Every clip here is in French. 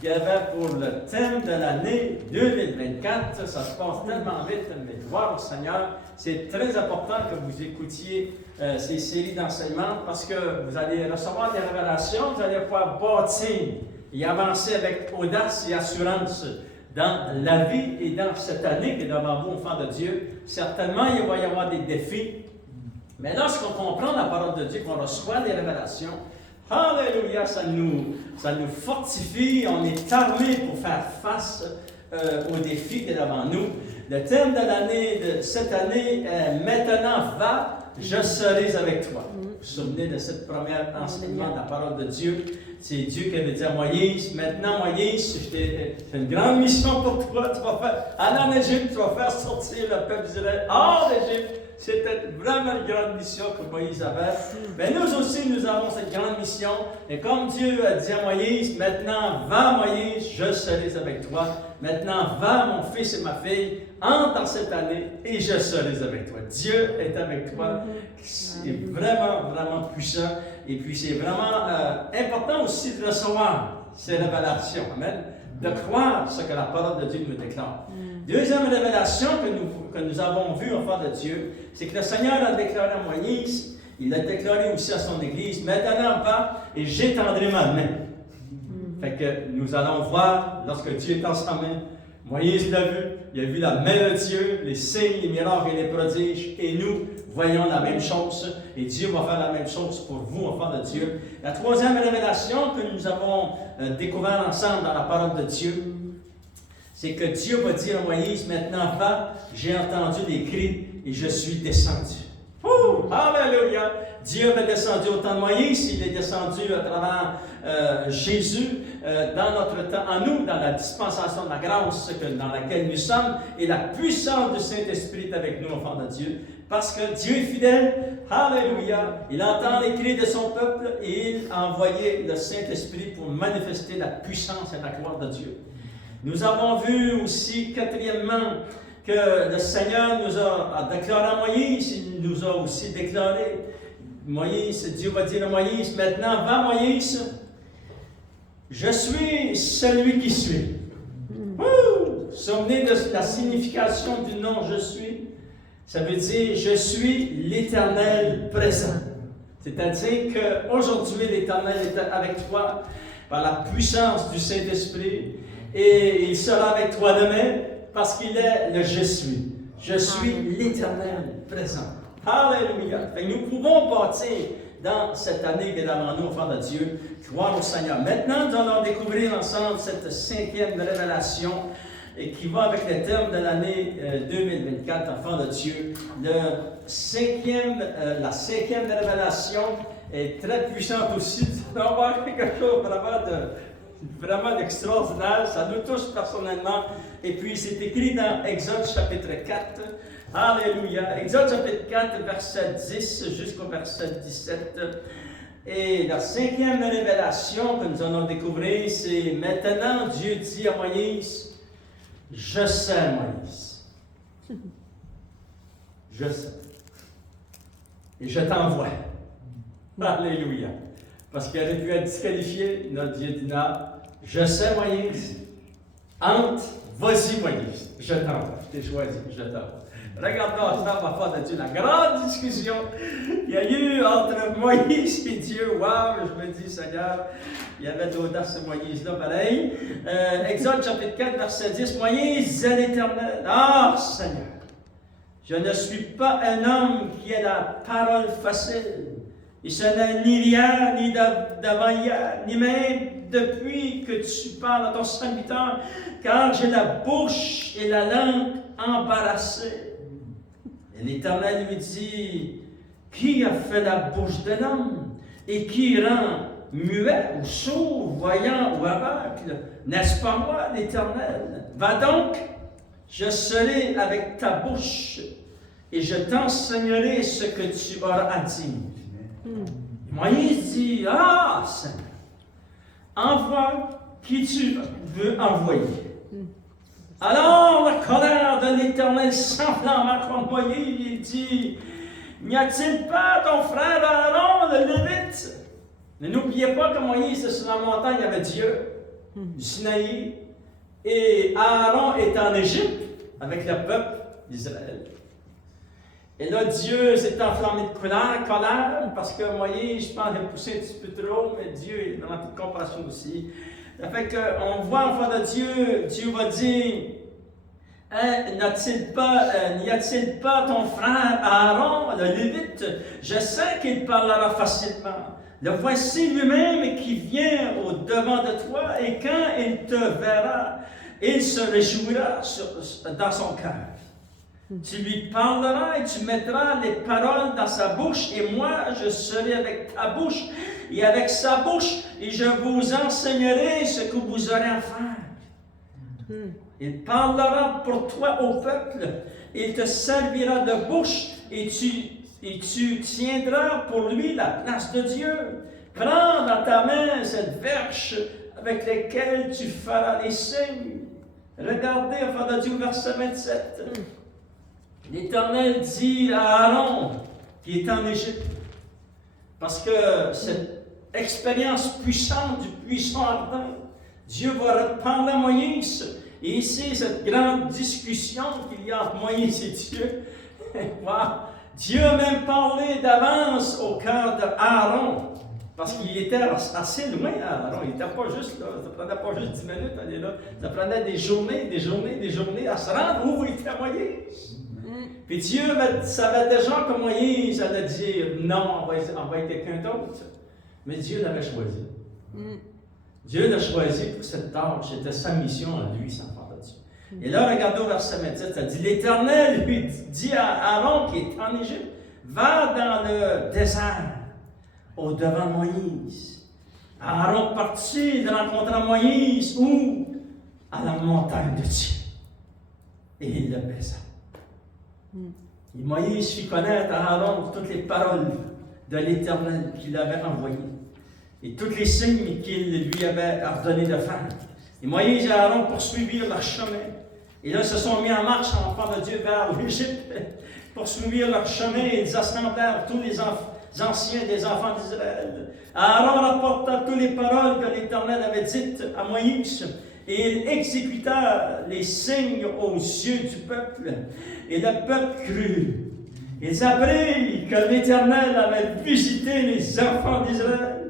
qu'il y avait pour le thème de l'année 2024. Ça se passe tellement vite, mais gloire au Seigneur. C'est très important que vous écoutiez ces séries d'enseignements parce que vous allez recevoir des révélations, vous allez pouvoir bâtir et avancer avec audace et assurance dans la vie et dans cette année qui est devant vous, enfants de Dieu. Certainement, il va y avoir des défis. Mais lorsqu'on comprend la parole de Dieu, qu'on reçoit des révélations, alléluia, ça nous fortifie, on est armé pour faire face aux défis qui est devant nous. Le thème de l'année, de cette année, est « Maintenant va, je serai avec toi ». Vous vous souvenez de cette première enseignement de la parole de Dieu? C'est Dieu qui avait dit à Moïse, maintenant Moïse, j'ai une grande mission pour toi, tu vas faire, aller en Égypte, tu vas faire sortir le peuple d'Israël hors d'Égypte. C'était vraiment une grande mission que Moïse avait. Mais nous aussi, nous avons cette grande mission. Et comme Dieu a dit à Moïse, maintenant va Moïse, je serai avec toi. Maintenant va mon fils et ma fille, entre en cette année et je serai avec toi. Dieu est avec toi. C'est vraiment, vraiment puissant. Et puis c'est vraiment important aussi de recevoir ces révélations. Amen. De croire ce que la parole de Dieu nous déclare. Deuxième révélation que nous avons vue au fond de Dieu, c'est que le Seigneur a déclaré à Moïse, il a déclaré aussi à son Église, maintenant va et j'étendrai ma main. Fait que nous allons voir, lorsque Dieu étend sa main, Moïse l'a vu, il a vu la main de Dieu, les signes, les miracles et les prodiges, et nous voyons la même chose, et Dieu va faire la même chose pour vous, enfants de Dieu. La troisième révélation que nous avons découvert ensemble dans la parole de Dieu, c'est que Dieu va dire à Moïse, maintenant va, j'ai entendu des cris et je suis descendu. Alléluia! Dieu est descendu au temps de Moïse, il est descendu à travers Jésus dans notre temps, en nous, dans la dispensation de la grâce dans laquelle nous sommes, et la puissance du Saint-Esprit est avec nous, enfants de Dieu, parce que Dieu est fidèle. Alléluia! Il entend les cris de son peuple et il a envoyé le Saint-Esprit pour manifester la puissance et la gloire de Dieu. Nous avons vu aussi, quatrièmement, que le Seigneur nous a déclaré à Moïse, il nous a aussi déclaré, Dieu va dire à Moïse, maintenant va Moïse, je suis celui qui suis. Vous souvenez de la signification du nom je suis? Ça veut dire je suis l'Éternel présent. C'est-à-dire qu'aujourd'hui l'Éternel est avec toi par la puissance du Saint-Esprit. Et il sera avec toi demain parce qu'il est le je suis. Je suis l'Éternel présent. Alléluia. Et nous pouvons bâtir dans cette année qui est devant nous, enfants de Dieu. Gloire au Seigneur. Maintenant, nous allons découvrir ensemble cette cinquième révélation et qui va avec le terme de l'année 2024, enfants de Dieu. La cinquième révélation est très puissante aussi. Nous allons voir quelque chose vraiment d'extraordinaire, ça nous touche personnellement. Et puis c'est écrit dans Exode chapitre 4. Alléluia. Exode chapitre 4, verset 10 jusqu'au verset 17. Et la cinquième révélation que nous allons découvrir, c'est maintenant Dieu dit à Moïse, je sais Moïse. Je sais. Et je t'envoie. Alléluia. Parce qu'il aurait pu être disqualifié, notre Dieu dit non, je sais Moïse, entre, vas-y Moïse, je t'envoie, je t'ai choisi, je t'envoie. Regardons ensemble, enfants de Dieu, la grande discussion qu'il y a eu entre Moïse et Dieu. Waouh, je me dis, Seigneur, il y avait de l'audace ce Moïse-là, pareil. Exode chapitre 4, verset 10, Moïse est l'Éternel. Ah, Seigneur, je ne suis pas un homme qui ait la parole facile. Et ce n'est ni hier, ni d'avant-hier, ni même depuis que tu parles à ton serviteur, car j'ai la bouche et la langue embarrassées. Et l'Éternel lui dit, qui a fait la bouche de l'homme et qui rend muet ou sourd, voyant ou aveugle? N'est-ce pas moi, l'Éternel? Va donc, je serai avec ta bouche et je t'enseignerai ce que tu auras à dire. Moïse dit, ah, Seigneur, envoie qui tu veux envoyer. Alors la colère de l'Éternel s'enflamma contre Moïse, il dit, n'y a-t-il pas ton frère Aaron, le Lévite? Ne n'oubliez pas que Moïse, sur la montagne, avait Dieu. du Sinaï, et Aaron est en Égypte avec le peuple d'Israël. Et là, Dieu s'est enflammé de colère, parce que Moïse, je pense, il a poussé un petit peu trop, mais Dieu est dans la petite compassion aussi. Ça fait qu'on voit en face de Dieu, Dieu va dire, n'y a-t-il pas ton frère Aaron, le Lévite? Je sais qu'il parlera facilement. Le voici lui-même qui vient au-devant de toi, et quand il te verra, il se réjouira dans son cœur. Tu lui parleras et tu mettras les paroles dans sa bouche, et moi je serai avec ta bouche et avec sa bouche, et je vous enseignerai ce que vous aurez à faire. Il parlera pour toi au peuple, il te servira de bouche, et tu tiendras pour lui la place de Dieu. Prends dans ta main cette verge avec laquelle tu feras les signes. Regardez, enfin de Dieu, verset 27. L'Éternel dit à Aaron, qui est en Égypte, parce que cette expérience puissante du puissant ardent, Dieu va parler à Moïse, et ici, cette grande discussion qu'il y a entre Moïse et Dieu, wow. Dieu a même parlé d'avance au cœur d'Aaron, parce qu'il était assez loin, Aaron. Il n'était pas juste là, ça prenait pas juste 10 minutes à aller là, ça prenait des journées à se rendre où était Moïse. Puis Dieu savait déjà que Moïse allait dire non, on va être quelqu'un d'autre. Mais Dieu l'avait choisi. Dieu l'a choisi pour cette tâche, c'était sa mission à lui, sans part de Dieu. Et là, regardez au verset 27, ça dit, l'Éternel lui dit à Aaron qui est en Égypte, va dans le désert, au-devant de Moïse. Aaron partit de rencontrer Moïse, où? À la montagne de Dieu. Et il le baisa. Et Moïse fit connaître à Aaron toutes les paroles de l'Éternel qu'il avait envoyées et tous les signes qu'il lui avait ordonné de faire. Et Moïse et Aaron poursuivirent leur chemin. Et là, ils se sont mis en marche, enfants de Dieu, vers l'Égypte, poursuivirent leur chemin et ils assemblèrent tous les anciens des enfants d'Israël. Aaron rapporta toutes les paroles que l'Éternel avait dites à Moïse. Et il exécuta les signes aux yeux du peuple. Et le peuple crut. Ils apprirent que l'Éternel avait visité les enfants d'Israël.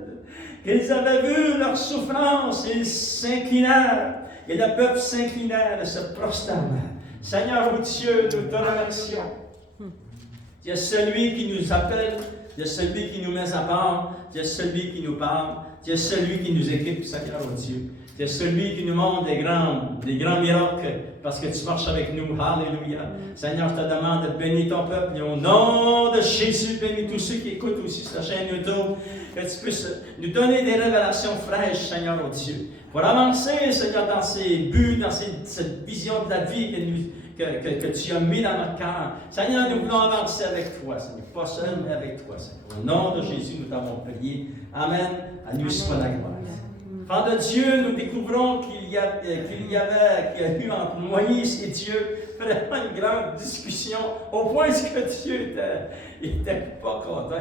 Qu'ils avaient vu leur souffrance. Ils s'inclinèrent. Et le peuple s'inclinèrent et se prosternèrent. Seigneur, oh Dieu, nous te remercions. Il y a celui qui nous appelle. Il y a celui qui nous met à part. Il y a celui qui nous parle. Il y a celui qui nous équipe, Seigneur, oh Dieu. C'est celui qui nous montre des grands miracles, parce que tu marches avec nous. Alléluia. Seigneur, je te demande de bénir ton peuple. Et au nom de Jésus, bénis tous ceux qui écoutent aussi cette chaîne YouTube. Que tu puisses nous donner des révélations fraîches, Seigneur, oh Dieu. Pour avancer, Seigneur, dans ces buts, dans cette vision de la vie que tu as mis dans notre cœur. Seigneur, nous voulons avancer avec toi, Seigneur. Pas seul, mais avec toi, Seigneur. Au nom de Jésus, nous t'avons prié. Amen. À nous soit la gloire. Frère de Dieu, nous découvrons qu'il y a eu entre Moïse et Dieu vraiment une grande discussion, au point que Dieu n'était pas content.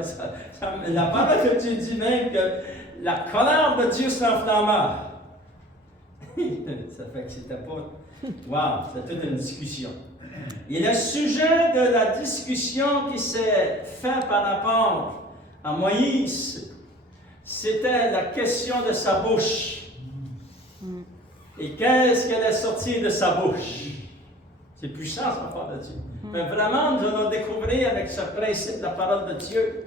La parole de Dieu dit même que la colère de Dieu s'enflamma. Ça fait que c'était pas... Wow, c'était toute une discussion. Et le sujet de la discussion qui s'est fait par rapport à Moïse, c'était la question de sa bouche. Et qu'est-ce qu'elle est sortie de sa bouche? C'est puissant, cette parole de Dieu. Mais vraiment, nous allons découvrir avec ce principe de la parole de Dieu,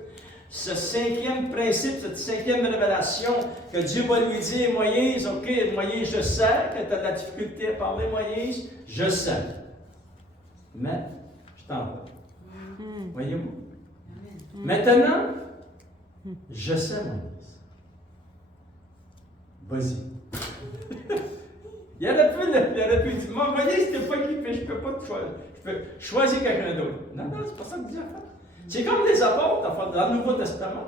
ce cinquième principe, cette cinquième révélation, que Dieu va lui dire, Moïse, ok, Moïse, je sais que tu as de la difficulté à parler, Moïse, je sais. Mais, je t'envoie. Voyez-vous? Maintenant, je sais, Moïse. Vas-y. Il aurait pu dire, moi, Moïse, t'es pas équipé, je ne peux pas te choisir. Je peux choisir quelqu'un d'autre. Non, c'est pas ça que Dieu a fait. C'est comme les apôtres, dans le Nouveau Testament.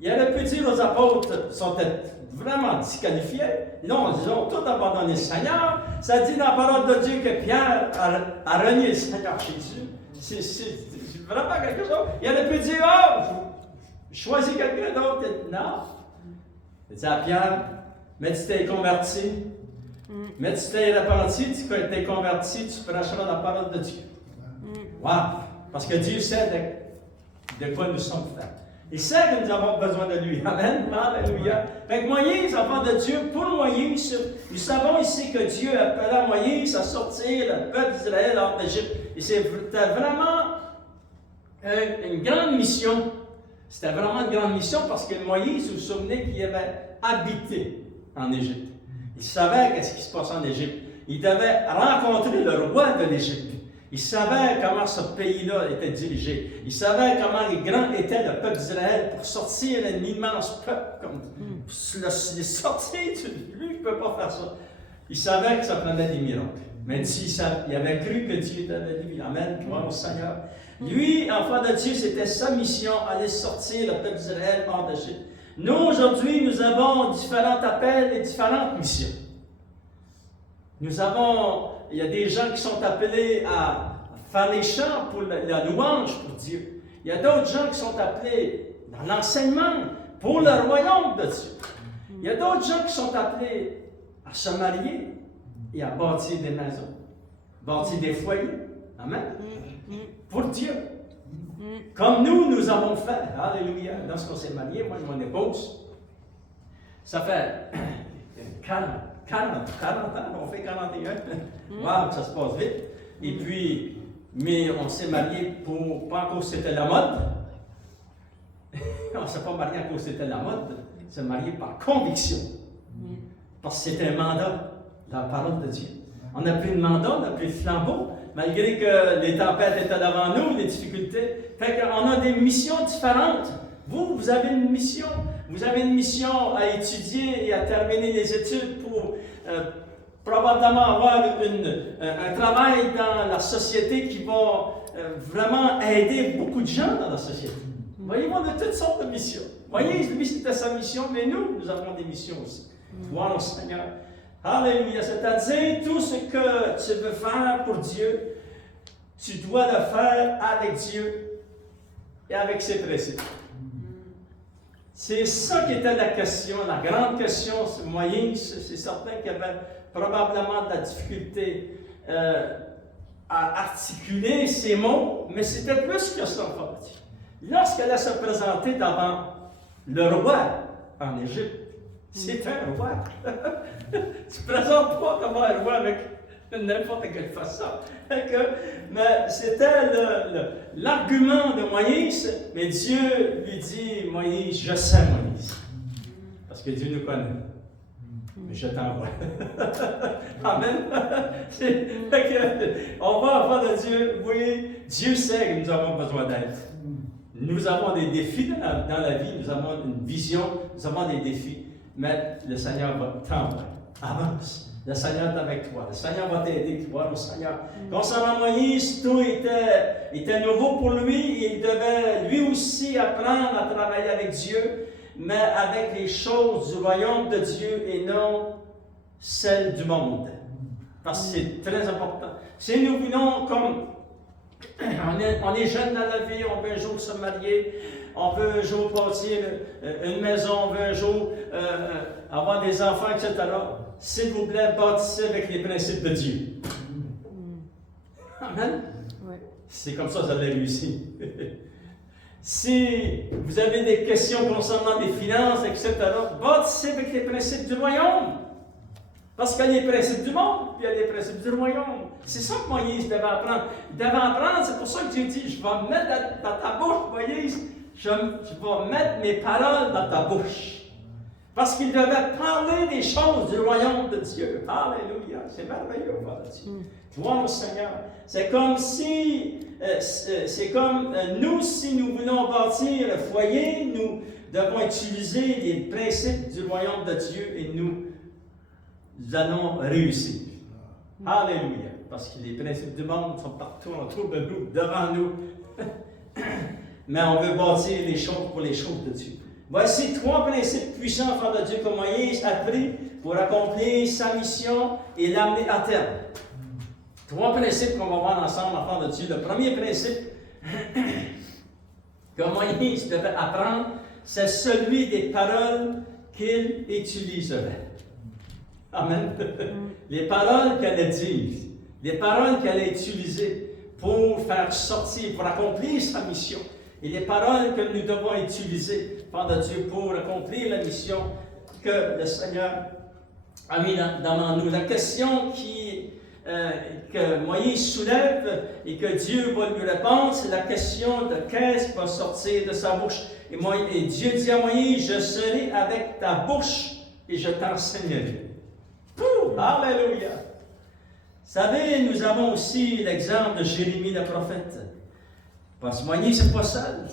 Il aurait pu dire aux apôtres, sont vraiment disqualifiés. Non, ils ont tout abandonné le Seigneur. Ça dit dans la parole de Dieu que Pierre a renié le Seigneur Jésus. C'est vraiment quelque chose. Il aurait pu dire, choisis quelqu'un d'autre. Non. Il dit à Pierre, mais tu t'es converti. Mais tu t'es repenti, tu t'es converti, tu prêcheras la parole de Dieu. Wow! Parce que Dieu sait de quoi nous sommes faits. Il sait que nous avons besoin de lui. Amen. Alléluia. Fait que Moïse, enfant de Dieu, pour Moïse, nous savons ici que Dieu appela Moïse à sortir le peuple d'Israël hors d'Égypte. Et c'était vraiment une grande mission. C'était vraiment une grande mission parce que Moïse, vous vous souvenez qu'il avait habité en Égypte. Il savait qu'est-ce qui se passait en Égypte. Il devait rencontrer le roi de l'Égypte. Il savait comment ce pays-là était dirigé. Il savait comment grand était le peuple d'Israël pour sortir un immense peuple. Comme les sortir, lui, il ne peut pas faire ça. Il savait que ça prenait des miracles. Même s'il avait cru que Dieu était lui. Amen. Gloire au Seigneur. Lui, enfant de Dieu, c'était sa mission, aller sortir le peuple d'Israël hors d'Égypte. Nous, aujourd'hui, nous avons différents appels et différentes missions. Il y a des gens qui sont appelés à faire les chants pour la louange pour Dieu. Il y a d'autres gens qui sont appelés dans l'enseignement pour le royaume de Dieu. Il y a d'autres gens qui sont appelés à se marier et à bâtir des maisons, bâtir des foyers. Amen. Pour Dieu. Comme nous avons fait. Alléluia. Lorsqu'on s'est marié, moi et mon épouse, ça fait 40 ans, on fait 41. Wow, ça se passe vite. Et puis, mais on s'est marié pas à cause c'était la mode. On ne s'est pas marié à cause c'était la mode. On s'est marié par conviction. Parce que c'était un mandat, la parole de Dieu. On a pris le mandat, on a pris le flambeau, malgré que les tempêtes étaient devant nous, les difficultés. Fait qu'on a des missions différentes. Vous avez une mission. Vous avez une mission à étudier et à terminer les études pour probablement avoir un travail dans la société qui va vraiment aider beaucoup de gens dans la société. Voyez, on a toutes sortes de missions. Voyez, lui, c'était sa mission, mais nous avons des missions aussi. Gloire au Seigneur. Alléluia. C'est-à-dire, tout ce que tu veux faire pour Dieu, tu dois le faire avec Dieu et avec ses principes. C'est ça qui était la question, la grande question. Moïse, c'est certain qu'il y avait probablement de la difficulté à articuler ces mots, mais c'était plus que ça, en fait. Lorsqu'elle a se présenter devant le roi en Égypte, c'est un roi. Tu ne présentes pas comme un roi avec n'importe quelle façon. Mais c'était l'argument de Moïse, mais Dieu lui dit, Moïse, je sais Moïse. Parce que Dieu nous connaît. Mais je t'envoie. Amen. On va en face de Dieu. Vous voyez, Dieu sait que nous avons besoin d'aide. Nous avons des défis dans la vie, nous avons une vision, nous avons des défis. Mais le Seigneur va t'envoyer. Avance. Le Seigneur est avec toi. Le Seigneur va t'aider. Gloire au Seigneur. Concernant Moïse, tout était nouveau pour lui. Il devait lui aussi apprendre à travailler avec Dieu, mais avec les choses du royaume de Dieu et non celles du monde. Parce que c'est très important. Si nous voulons comme on est jeune dans la vie, on veut un jour se marier, on veut un jour bâtir une maison, on veut un jour avoir des enfants, etc. S'il vous plaît, bâtissez avec les principes de Dieu. Amen. Ouais. C'est comme ça que vous allez réussir. Si vous avez des questions concernant des finances, etc., bâtissez avec les principes du royaume. Parce qu'il y a les principes du monde, puis il y a les principes du royaume. C'est ça que Moïse devait apprendre. Il devait apprendre, c'est pour ça que Dieu dit, je vais mettre dans ta bouche, Moïse, je vais mettre mes paroles dans ta bouche. Parce qu'il devait parler des choses du royaume de Dieu. Alléluia, c'est merveilleux, Père Dieu. Gloire au Seigneur. C'est comme si, nous, si nous voulons bâtir le foyer, nous devons utiliser les principes du royaume de Dieu et nous allons réussir. Alléluia. Parce que les principes du monde sont partout autour de nous, devant nous. Mais on veut bâtir les choses pour les choses de Dieu. Voici 3 principes puissants, enfants de Dieu, que Moïse a pris pour accomplir sa mission et l'amener à terme. 3 principes qu'on va voir ensemble, enfants de Dieu. Le premier principe que Moïse devait apprendre, c'est celui des paroles qu'il utiliserait. Amen. Les paroles qu'elle a dites, les paroles qu'elle a utilisées pour faire sortir, pour accomplir sa mission, et les paroles que nous devons utiliser, Père de Dieu, pour accomplir la mission que le Seigneur a mis devant nous. La question que Moïse soulève et que Dieu va lui répondre, c'est la question de qu'est-ce qui va sortir de sa bouche. Et Dieu dit à Moïse, je serai avec ta bouche et je t'enseignerai. Alléluia! Vous savez, nous avons aussi l'exemple de Jérémie le prophète. Parce que Moïse n'est pas seul.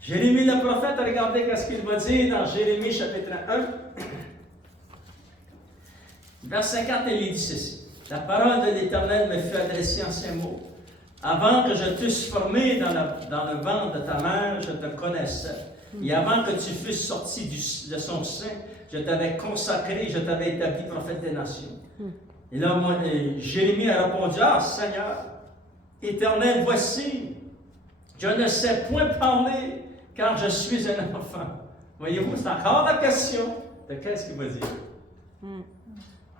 Jérémie le prophète, regardez ce qu'il va dire dans Jérémie chapitre 1. Verset 4, il dit ceci. La parole de l'Éternel me fut adressée en ces mots. Avant que je t'eusse formé dans le ventre de ta mère, je te connaissais. Et avant que tu fusses sorti de son sein, je t'avais consacré, je t'avais établi prophète des nations. Et là, Jérémie a répondu, ah Seigneur, Éternel, voici, je ne sais point parler, car je suis un enfant. Voyez-vous, c'est encore la question de qu'est-ce qu'il va dire.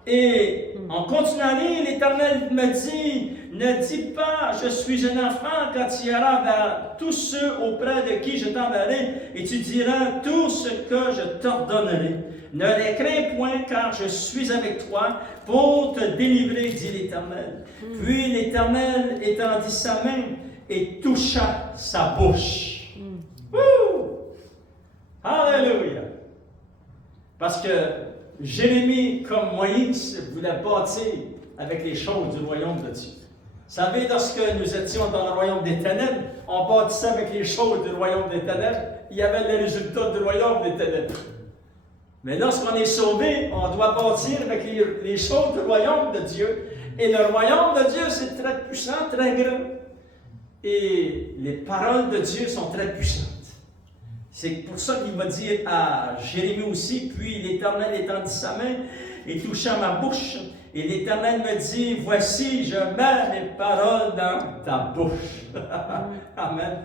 Et en continuant à lire, l'Éternel me dit, ne dis pas, je suis un enfant, quand tu iras vers tous ceux auprès de qui je t'enverrai, et tu diras tout ce que je t'ordonnerai. Ne les crains point, car je suis avec toi pour te délivrer, dit l'Éternel. Puis l'Éternel étendit sa main et toucha sa bouche. Alléluia! Parce que Jérémie, comme Moïse, voulait bâtir avec les choses du royaume de Dieu. Vous savez, lorsque nous étions dans le royaume des ténèbres, on bâtissait avec les choses du royaume des ténèbres, il y avait les résultats du royaume des ténèbres. Mais lorsqu'on est sauvé, on doit bâtir avec les choses du royaume de Dieu. Et le royaume de Dieu, c'est très puissant, très grand. Et les paroles de Dieu sont très puissantes. C'est pour ça qu'il va dire à Jérémie aussi, puis l'Éternel étendit sa main et toucha ma bouche. Et l'Éternel me dit, voici, je mets mes paroles dans ta bouche. Amen.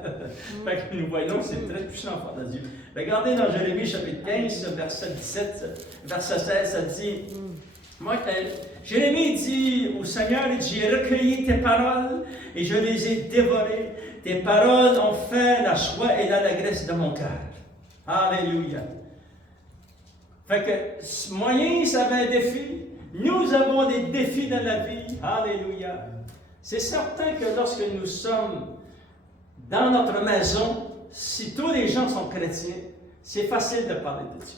Fait que nous voyons que c'est très puissant par Dieu. Regardez dans Jérémie chapitre 15, verset 17, verset 16, ça dit, Jérémie dit au Seigneur, j'ai recueilli tes paroles et je les ai dévorées. Tes paroles ont fait la joie et l'allégresse de mon cœur. Alléluia. Fait que Moïse avait un défi. Nous avons des défis dans la vie. Alléluia. C'est certain que lorsque nous sommes dans notre maison, si tous les gens sont chrétiens, c'est facile de parler de Dieu.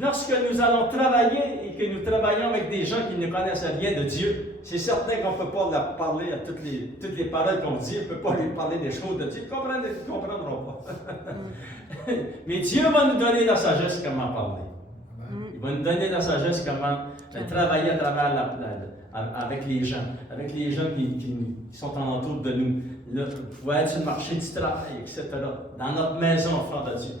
Lorsque nous allons travailler et que nous travaillons avec des gens qui ne connaissent rien de Dieu, c'est certain qu'on ne peut pas leur parler à toutes les paroles qu'on dit, on ne peut pas lui parler des choses de Dieu, ils ne comprendront pas. Mais Dieu va nous donner la sagesse comment parler. Il va nous donner la sagesse comment travailler à travers avec les gens qui sont alentour de nous. Là, vous pouvez être sur le marché du travail, etc. Dans notre maison, enfant de Dieu.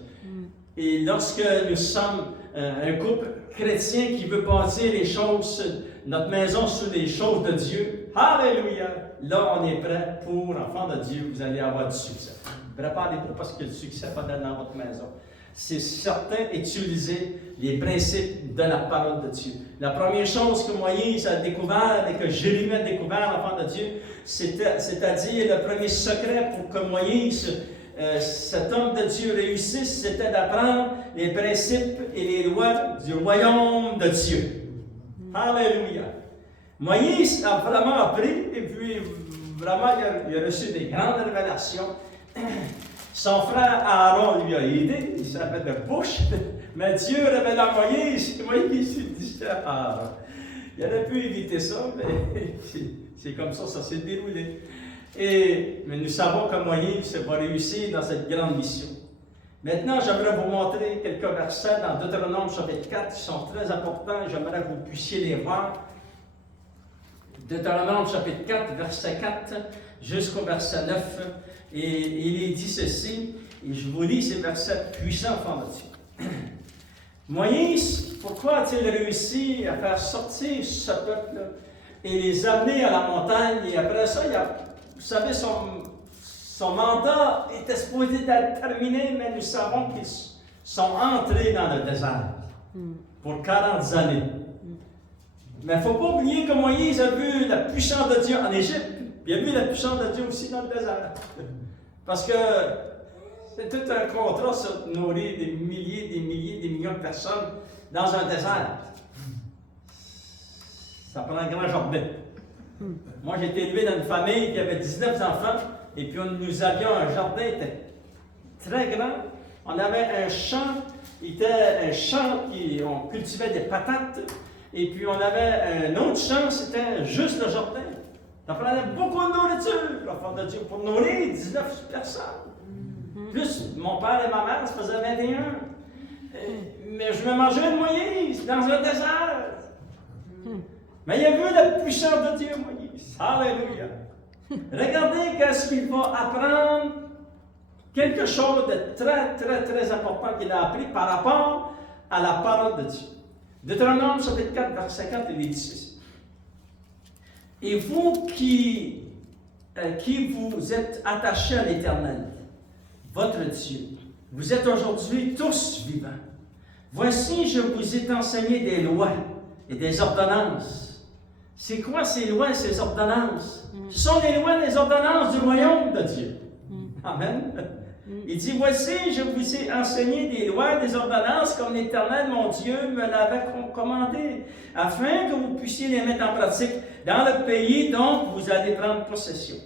Et lorsque nous sommes un couple chrétien qui veut bâtir les choses, notre maison sur les choses de Dieu, alléluia, là on est prêt pour, enfant de Dieu, vous allez avoir du succès. Préparez-vous parce que le succès va être dans votre maison. C'est certain, utiliser les principes de la parole de Dieu. La première chose que Moïse a découvert et que Jérémie a découvert, enfant de Dieu, c'est-à-dire le premier secret pour que Moïse, cet homme de Dieu réussisse, c'était d'apprendre les principes et les lois du royaume de Dieu. Alléluia. Moïse a vraiment appris et puis vraiment il a reçu des grandes révélations. Son frère Aaron lui a aidé, il s'appelle de bouche, mais Dieu révèle à Moïse, Moïse dit Aaron. Il aurait pu éviter ça, mais c'est comme ça s'est déroulé. Mais nous savons que Moïse va réussir dans cette grande mission. Maintenant, j'aimerais vous montrer quelques versets dans Deutéronome chapitre 4 qui sont très importants. J'aimerais que vous puissiez les voir. Deutéronome chapitre 4, verset 4 jusqu'au verset 9. Et il est dit ceci, et je vous lis ces versets puissants, enfants de Dieu. Moïse, pourquoi a-t-il réussi à faire sortir ce peuple et les amener à la montagne? Et après ça, vous savez, son mandat était supposé être terminé, mais nous savons qu'ils sont entrés dans le désert pour 40 années. Mais il ne faut pas oublier que Moïse a vu la puissance de Dieu en Égypte, puis il a vu la puissance de Dieu aussi dans le désert. Parce que c'est tout un contrat sur nourrir des milliers, des millions de personnes dans un désert. Ça prend un grand jardin. Moi, j'ai été élevé dans une famille qui avait 19 enfants, et puis nous avions un jardin qui était très grand. On avait un champ, on cultivait des patates, et puis on avait un autre champ, c'était juste le jardin. Ça prenait beaucoup de nourriture, l'enfant de Dieu, pour nourrir 19 personnes. Plus mon père et ma mère, ça faisait 21. Mais je me mangeais de Moïse dans un désert. Mais il a vu la puissance de Dieu, Moïse. Alléluia. Regardez qu'est-ce qu'il va apprendre. Quelque chose de très, très, très important qu'il a appris par rapport à la parole de Dieu. Deutéronome chapitre 4, verset 4, il dit ceci. Et vous qui vous êtes attachés à l'Éternel, votre Dieu, vous êtes aujourd'hui tous vivants. Voici, je vous ai enseigné des lois et des ordonnances. C'est quoi ces lois et ces ordonnances? Ce sont les lois et les ordonnances du royaume de Dieu. Amen. Il dit, voici, je vous ai enseigné des lois et des ordonnances comme l'Éternel, mon Dieu, me l'avait commandé, afin que vous puissiez les mettre en pratique dans le pays dont vous allez prendre possession.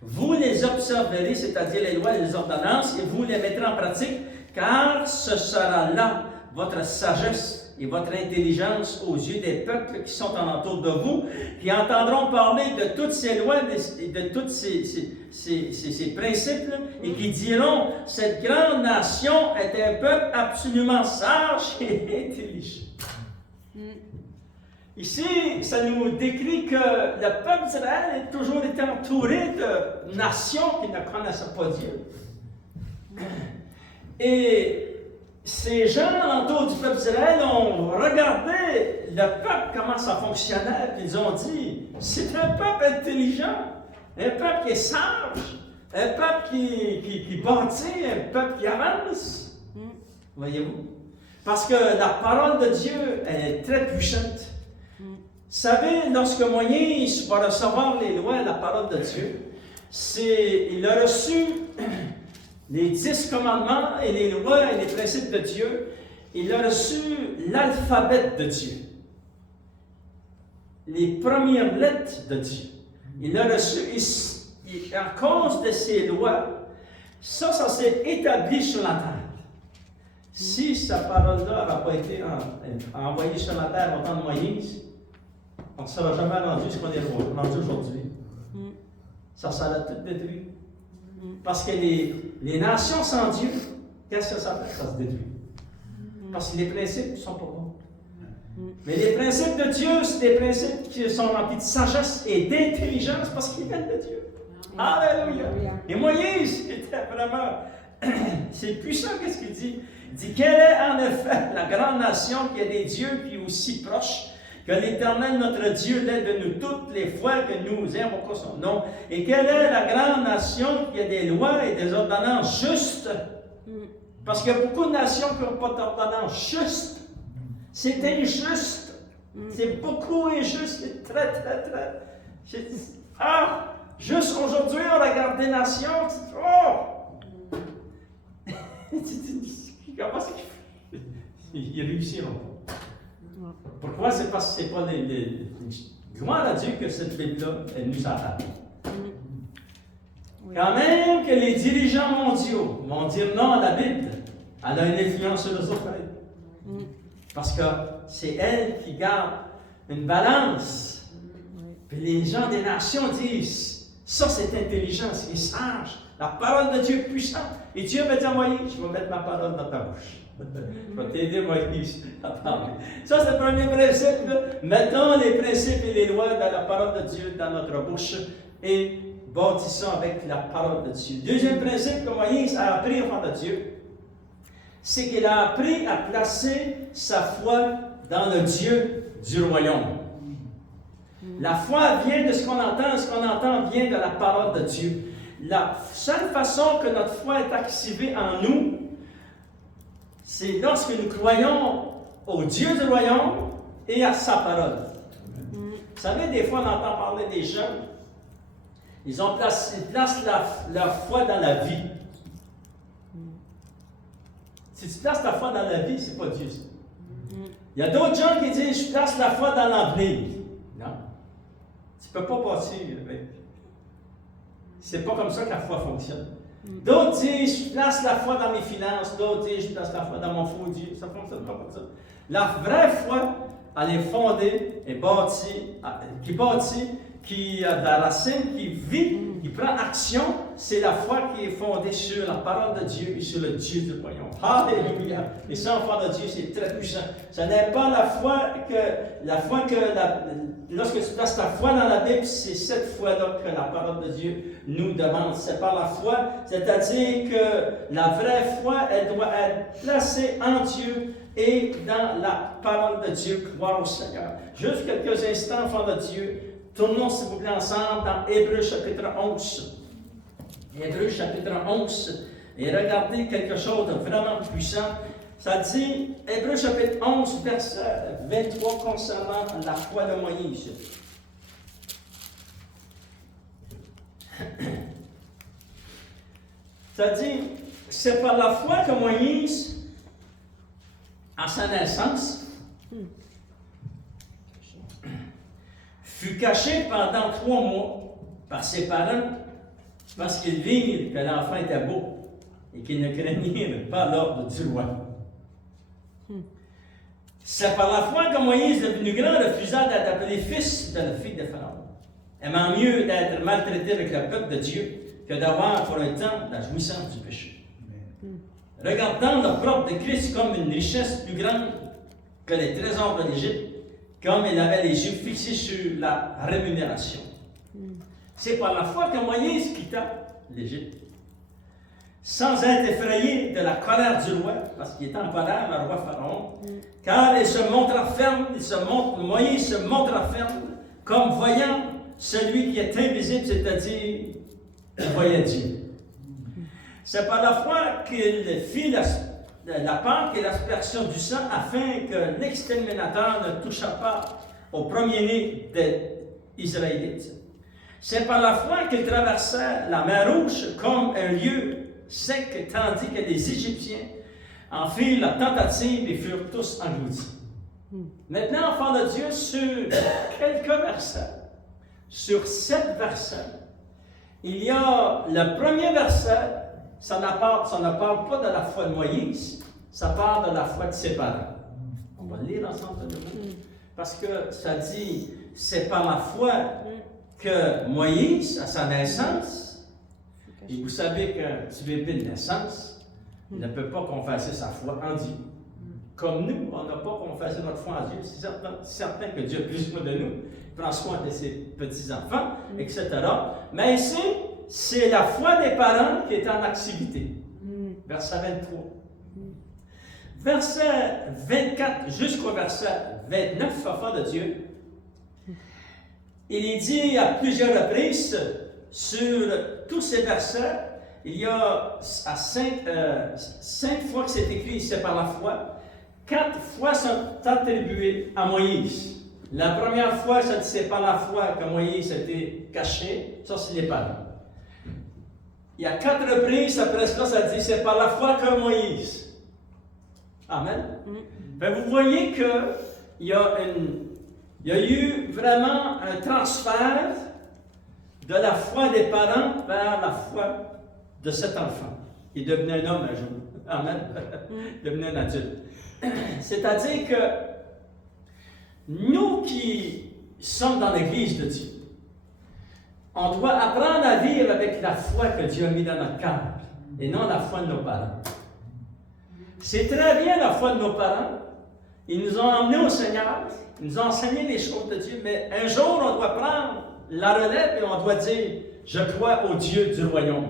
Vous les observerez, c'est-à-dire les lois et les ordonnances, et vous les mettrez en pratique, car ce sera là votre sagesse et votre intelligence aux yeux des peuples qui sont alentour de vous, qui entendront parler de toutes ces lois et de tous ces principes, et qui diront, cette grande nation est un peuple absolument sage et intelligent. Ici, ça nous décrit que le peuple d'Israël a toujours été entouré de nations qui ne connaissaient pas Dieu. Et ces gens alentour du peuple d'Israël ont regardé le peuple, comment ça fonctionnait, puis ils ont dit, c'est un peuple intelligent, un peuple qui est sage, un peuple qui bâtit, un peuple qui avance. Voyez-vous? Parce que la parole de Dieu, elle est très puissante. Vous savez, lorsque Moïse va recevoir les lois et la parole de Dieu, il a reçu les 10 commandements et les lois et les principes de Dieu. Il a reçu l'alphabet de Dieu, les premières lettres de Dieu. Il a reçu, et à cause de ces lois, ça s'est établi sur la terre. Si sa parole-là n'avait pas été envoyée sur la terre au temps de Moïse, on ne serait jamais rendu ce qu'on est rendu aujourd'hui. Ça l'a tout détruit. Parce que les nations sans Dieu, qu'est-ce que ça fait? Ça se détruit. Parce que les principes ne sont pas bons. Mais les principes de Dieu, c'est des principes qui sont remplis de sagesse et d'intelligence parce qu'ils viennent de Dieu. Alléluia! Et Moïse était vraiment... c'est puissant, qu'est-ce qu'il dit? Il dit, quelle est en effet la grande nation qui a des dieux qui est aussi proche que l'Éternel, notre Dieu, l'aide de nous toutes les fois que nous invoquons son nom. Et quelle est la grande nation qui a des lois et des ordonnances justes? Parce qu'il y a beaucoup de nations qui n'ont pas d'ordonnances justes. C'est injuste. C'est beaucoup injuste. C'est très, très, très... juste aujourd'hui, on regarde des nations, comment est-ce qu'ils réussiront pas? Pourquoi? C'est parce que ce n'est pas gloire à Dieu que cette Bible-là, elle nous attend. Quand même que les dirigeants mondiaux vont dire non à la Bible, elle a une influence sur les autres. Parce que c'est elle qui garde une balance. Puis les gens des nations disent, ça c'est intelligent, c'est sage. La parole de Dieu est puissante. Et Dieu va dire à Moïse, je vais mettre ma parole dans ta bouche. Je vais t'aider, Moïse, à parler. Ça, c'est le premier principe. Mettons les principes et les lois de la parole de Dieu dans notre bouche et bâtissons avec la parole de Dieu. Deuxième principe que Moïse a appris au fond de Dieu, c'est qu'il a appris à placer sa foi dans le Dieu du royaume. La foi vient de ce qu'on entend vient de la parole de Dieu. La seule façon que notre foi est activée en nous, c'est lorsque nous croyons au Dieu du royaume et à sa parole. Vous savez, des fois, on entend parler des jeunes, ils placent leur foi dans la vie. Si tu places ta foi dans la vie, c'est pas Dieu, ça. Il y a d'autres gens qui disent, je place la foi dans l'avenir. Non. Tu ne peux pas passer avec. C'est pas comme ça que la foi fonctionne. D'autres disent, je place la foi dans mes finances. D'autres disent, je place la foi dans mon faux Dieu. Ça ne fonctionne pas comme ça. La vraie foi, elle est fondée, est bâtie, qui a de la racine, qui vit, qui prend action. C'est la foi qui est fondée sur la parole de Dieu et sur le Dieu du royaume. Alléluia! Et ça, enfant de Dieu, c'est très puissant. Ce n'est pas la foi que lorsque tu places ta foi dans la Bible, c'est cette foi-là que la parole de Dieu nous demande. C'est par la foi, c'est-à-dire que la vraie foi, elle doit être placée en Dieu et dans la parole de Dieu. Gloire au Seigneur. Juste quelques instants, enfants de Dieu. Tournons, s'il vous plaît, ensemble dans Hébreux chapitre 11. Hébreux chapitre 11. Et regardez quelque chose de vraiment puissant. Ça dit, Hébreux chapitre 11, verset 23, concernant la foi de Moïse. Ça dit, c'est par la foi que Moïse, à sa naissance, fut caché pendant 3 mois par ses parents parce qu'ils virent que l'enfant était beau et qu'ils ne craignirent pas l'ordre du roi. C'est par la foi que Moïse, devenu grand, refusa d'être appelé fils de la fille de Pharaon, aimant mieux d'être maltraité avec le peuple de Dieu que d'avoir pour un temps la jouissance du péché. Regardant l'opprobre de Christ comme une richesse plus grande que les trésors de l'Égypte, comme il avait les yeux fixés sur la rémunération. C'est par la foi que Moïse quitta l'Égypte, sans être effrayé de la colère du roi, parce qu'il était en colère, le roi Pharaon, car il se montra ferme, Moïse se montra ferme, comme voyant celui qui est invisible, c'est-à-dire, il voyait Dieu. C'est par la foi qu'il fit la Pâque et l'aspersion du sang, afin que l'exterminateur ne toucha pas au premier-né des Israélites. C'est par la foi qu'il traversa la mer Rouge comme un lieu sec, tandis que les Égyptiens en firent la tentative et furent tous engloutis. Maintenant, enfants de Dieu, sur quelques versets, sur 7 versets, il y a le premier verset. Ça ne parle pas de la foi de Moïse, ça parle de la foi de ses parents. On va lire ensemble de nous. Parce que ça dit, c'est par la foi que Moïse, à sa naissance, et vous savez qu'un petit bébé de naissance ne peut pas confesser sa foi en Dieu. Comme nous, on n'a pas confessé notre foi en Dieu. C'est certain que Dieu a plus soin de nous, il prend soin de ses petits-enfants, etc. Mais ici, c'est la foi des parents qui est en activité. Verset 23. Verset 24 jusqu'au verset 29, enfant de Dieu, il est dit à plusieurs reprises sur tous ces versets, il y a 5 fois que c'est écrit, c'est par la foi. 4 fois sont attribuées à Moïse. La première fois, c'est par la foi que Moïse a été caché. Ça, c'est les parents. Il y a 4 reprises, après cela, ça dit, c'est par la foi que Moïse. Amen. Ben, vous voyez qu'il y a eu vraiment un transfert de la foi des parents vers la foi de cet enfant. Il est devenu un homme un jour. Amen. Il est devenu un adulte. C'est-à-dire que nous qui sommes dans l'Église de Dieu, on doit apprendre à vivre avec la foi que Dieu a mis dans notre cœur et non la foi de nos parents. C'est très bien la foi de nos parents. Ils nous ont emmenés au Seigneur, ils nous ont enseigné les choses de Dieu, mais un jour, on doit prendre la relève et on doit dire, je crois au Dieu du royaume.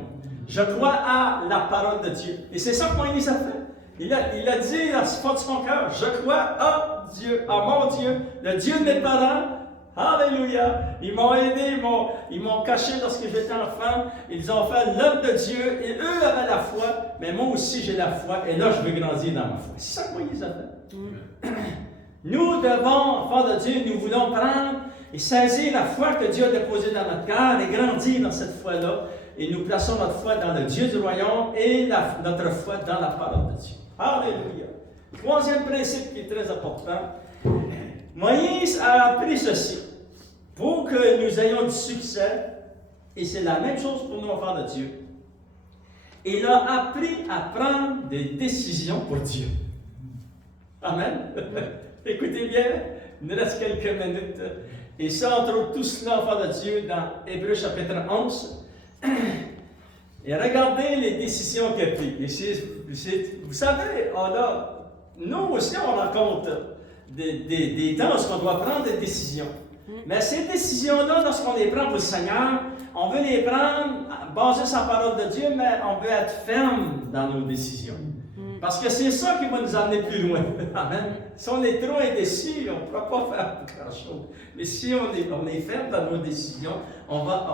Je crois à la parole de Dieu. Et c'est ça que Moïse a fait. Il a dit à ce fond de son cœur, je crois à Dieu, à mon Dieu, le Dieu de mes parents. Alléluia! Ils m'ont aidé, ils m'ont caché lorsque j'étais enfant. Ils ont fait l'œuvre de Dieu et eux avaient la foi, mais moi aussi j'ai la foi et là je veux grandir dans ma foi. C'est ça que Moïse a fait. Nous devons, enfants de Dieu, nous voulons prendre et saisir la foi que Dieu a déposée dans notre cœur et grandir dans cette foi-là. Et nous plaçons notre foi dans le Dieu du royaume et notre foi dans la parole de Dieu. Alléluia. Troisième principe qui est très important. Moïse a appris ceci. Pour que nous ayons du succès, et c'est la même chose pour nous, enfants de Dieu, il a appris à prendre des décisions pour Dieu. Amen. Écoutez bien, il nous reste quelques minutes. Et ça, on trouve tout cela, enfants de Dieu, dans Hébreux chapitre 11. Et regardez les décisions qu'il a prises. Vous savez, nous aussi, on rencontre des temps où on doit prendre des décisions. Mais ces décisions-là, lorsqu'on les prend pour le Seigneur, on veut les prendre basées sur la parole de Dieu, mais on veut être ferme dans nos décisions. Parce que c'est ça qui va nous amener plus loin. Amen. Si on est trop indécis, on ne pourra pas faire grand-chose. Mais si on est ferme dans nos décisions, on va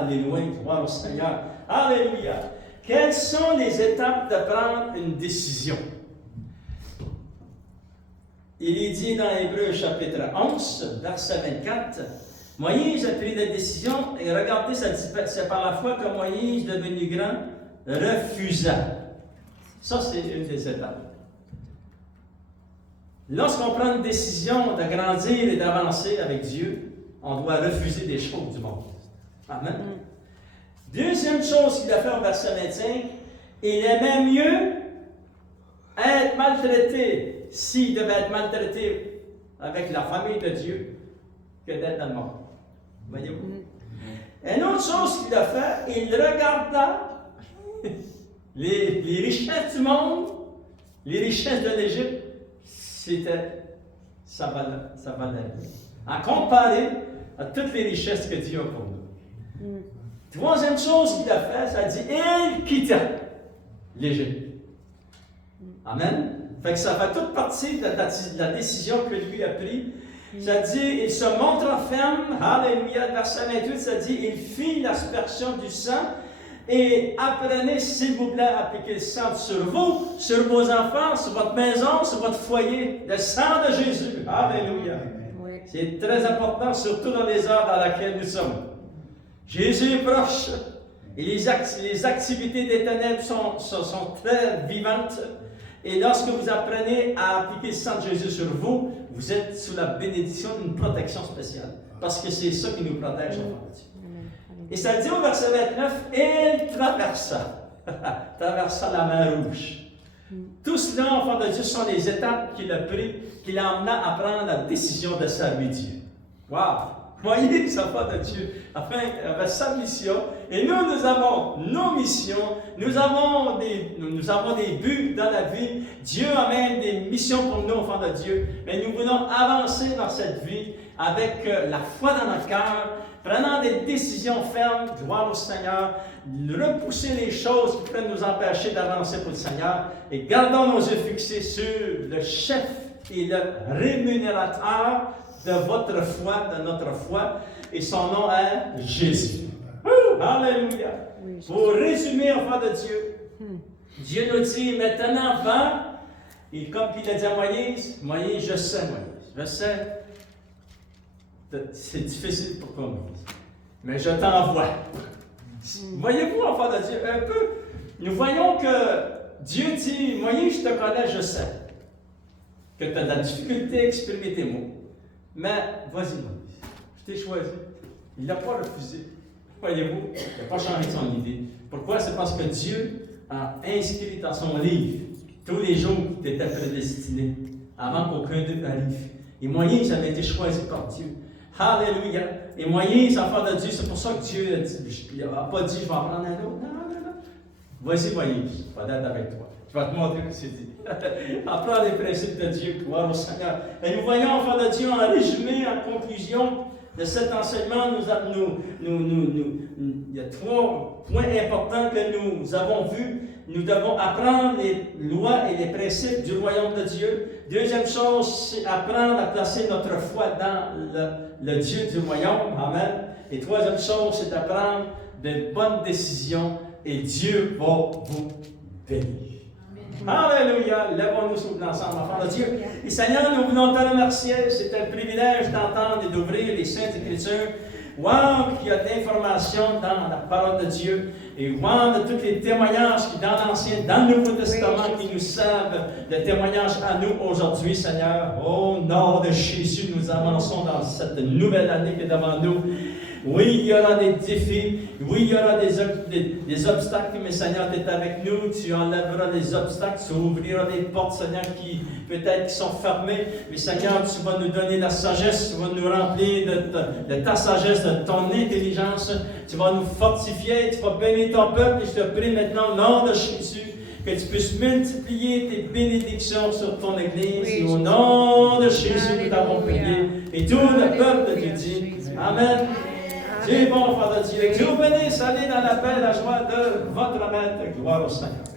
aller loin, gloire au Seigneur. Alléluia. Quelles sont les étapes de prendre une décision? Il est dit dans Hébreux chapitre 11, verset 24, Moïse a pris des décisions, et regardez, c'est par la foi que Moïse, devenu grand, refusa. Ça, c'est une des étapes. Lorsqu'on prend une décision de grandir et d'avancer avec Dieu, on doit refuser des choses du monde. Amen. Deuxième chose qu'il a fait au verset 25, il aimait mieux être maltraité, s'il devait être maltraité avec la famille de Dieu, que d'être dans le monde. Voyez-vous? Une autre chose qu'il a fait, il regarda les richesses du monde, les richesses de l'Égypte, c'était sa valeur. À comparer à toutes les richesses que Dieu a pour nous. Troisième chose qu'il a fait, ça dit, il quitta l'Égypte. Amen. Fait que ça fait toute partie de la décision que lui a prise. Ça dit, il se montra ferme, alléluia, verset 28, ça dit, il fit l'aspersion du sang, et apprenez, s'il vous plaît, à appliquer le sang sur vous, sur vos enfants, sur votre maison, sur votre foyer, le sang de Jésus. Alléluia. Oui. C'est très important, surtout dans les heures dans lesquelles nous sommes. Jésus est proche, et les activités des ténèbres sont très vivantes. Et lorsque vous apprenez à appliquer le sang de Jésus sur vous, vous êtes sous la bénédiction d'une protection spéciale. Parce que c'est ça qui nous protège. Et ça dit au verset 29, il traversa la mer Rouge. Tout cela, enfant de Dieu, sont les étapes qu'il a prises, qu'il a amené à prendre la décision de servir Dieu. Wow! Moïse, enfant de Dieu, avait sa mission, et nous avons nos missions, nous avons des buts dans la vie. Dieu a même des missions pour nous, enfants de Dieu, mais nous voulons avancer dans cette vie avec la foi dans notre cœur, prenant des décisions fermes, gloire au Seigneur, repousser les choses qui peuvent nous empêcher d'avancer pour le Seigneur, et gardons nos yeux fixés sur le chef et le rémunérateur de votre foi, de notre foi, et son nom est Jésus. Alléluia! Pour résumer, enfant de Dieu, Dieu nous dit maintenant, va, et comme il a dit à Moïse, je sais, c'est difficile pour toi, Moïse, mais je t'envoie. Voyez-vous, enfant de Dieu, un peu, nous voyons que Dieu dit, Moïse, je te connais, je sais que tu as de la difficulté à exprimer tes mots. Mais, vas-y, Moïse, je t'ai choisi. Il n'a pas refusé. Voyez-vous, il n'a pas changé son idée. Pourquoi? C'est parce que Dieu a inscrit dans son livre tous les jours qui étaient prédestinés, avant qu'aucun d'eux arrive. Et Moïse avait été choisi par Dieu. Alléluia! Et Moïse, enfant de Dieu, c'est pour ça que Dieu n'a pas dit, je vais en prendre un autre. Non. Vas-y, Moïse, je vais être avec toi. Je vais te montrer ce que c'est dit. Apprends les principes de Dieu, gloire au Seigneur. Et nous voyons, enfants de Dieu, en résumé, en conclusion de cet enseignement, il y a 3 points importants que nous avons vus. Nous devons apprendre les lois et les principes du royaume de Dieu. Deuxième chose, c'est apprendre à placer notre foi dans le Dieu du royaume. Amen. Et troisième chose, c'est d'apprendre de bonnes décisions et Dieu va vous bénir. Alléluia. Lèvons-nous soutenons ensemble, enfants de Dieu. Et Seigneur, nous voulons te remercier. C'est un privilège d'entendre et d'ouvrir les Saintes Écritures. Wow, qu'il y a d'informations dans la parole de Dieu. Et wow, de tous les témoignages qui, dans l'Ancien, dans le Nouveau Testament, qui nous servent de témoignages à nous aujourd'hui, Seigneur. Au nom de Jésus, nous avançons dans cette nouvelle année qui est devant nous. Oui, il y aura des défis. Oui, il y aura des obstacles, mais Seigneur, tu es avec nous. Tu enlèveras des obstacles. Tu ouvriras des portes, Seigneur, qui peut-être qui sont fermées. Mais Seigneur, tu vas nous donner la sagesse. Tu vas nous remplir de ta sagesse, de ton intelligence. Tu vas nous fortifier. Tu vas bénir ton peuple. Et je te prie maintenant, au nom de Jésus, que tu puisses multiplier tes bénédictions sur ton Église. Et au nom de Jésus, nous t'avons prié. Et tout le peuple te dit Amen. Dieu est bon, Frère de Dieu. Que Dieu vous bénisse. Allez dans la paix, la joie de votre Maître. Gloire au Seigneur.